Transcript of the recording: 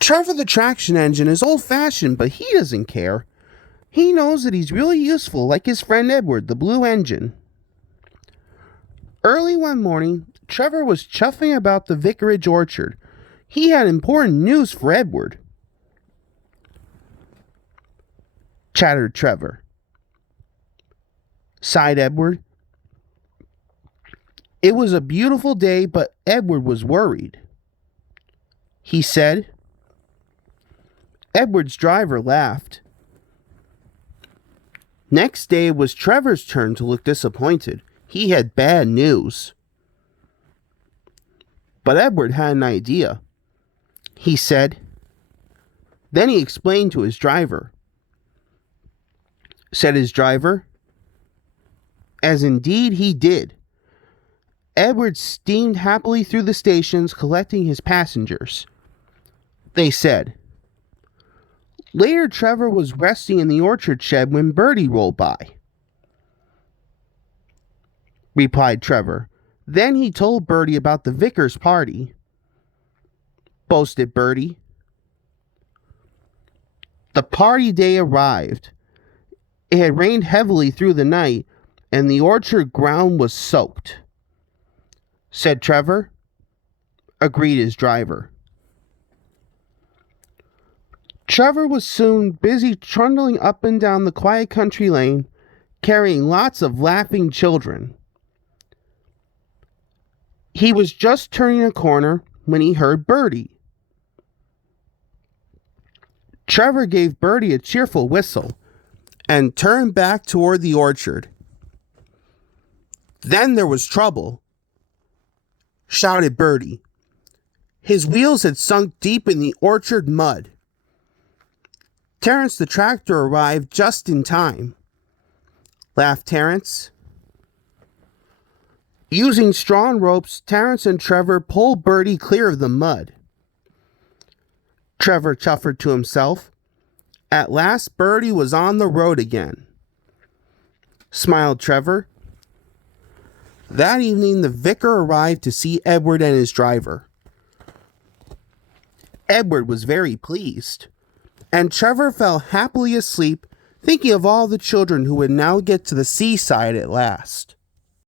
Trevor the traction engine is old-fashioned, but he doesn't care. He knows that he's really useful, like his friend Edward, the blue engine. Early one morning, Trevor was chuffing about the vicarage orchard. He had important news for Edward. Chattered Trevor. Sighed Edward. It was a beautiful day, but Edward was worried. He said. Edward's driver laughed. Next day it was Trevor's turn to look disappointed. He had bad news. But Edward had an idea. He said. Then he explained to his driver. Said his driver. As indeed he did. Edward steamed happily through the stations collecting his passengers. They said. Later, Trevor was resting in the orchard shed when Bertie rolled by. Replied Trevor. Then he told Bertie about the vicar's party. Boasted Bertie. The party day arrived. It had rained heavily through the night, and the orchard ground was soaked. Said Trevor. Agreed his driver. Trevor was soon busy trundling up and down the quiet country lane, carrying lots of laughing children. He was just turning a corner when he heard Bertie. Trevor gave Bertie a cheerful whistle and turned back toward the orchard. Then there was trouble, shouted Bertie. His wheels had sunk deep in the orchard mud. Terence the tractor arrived just in time, laughed Terence. Using strong ropes, Terence and Trevor pulled Bertie clear of the mud. Trevor chuckled to himself. At last, Bertie was on the road again. Smiled Trevor. That evening, the vicar arrived to see Edward and his driver. Edward was very pleased, and Trevor fell happily asleep, thinking of all the children who would now get to the seaside at last.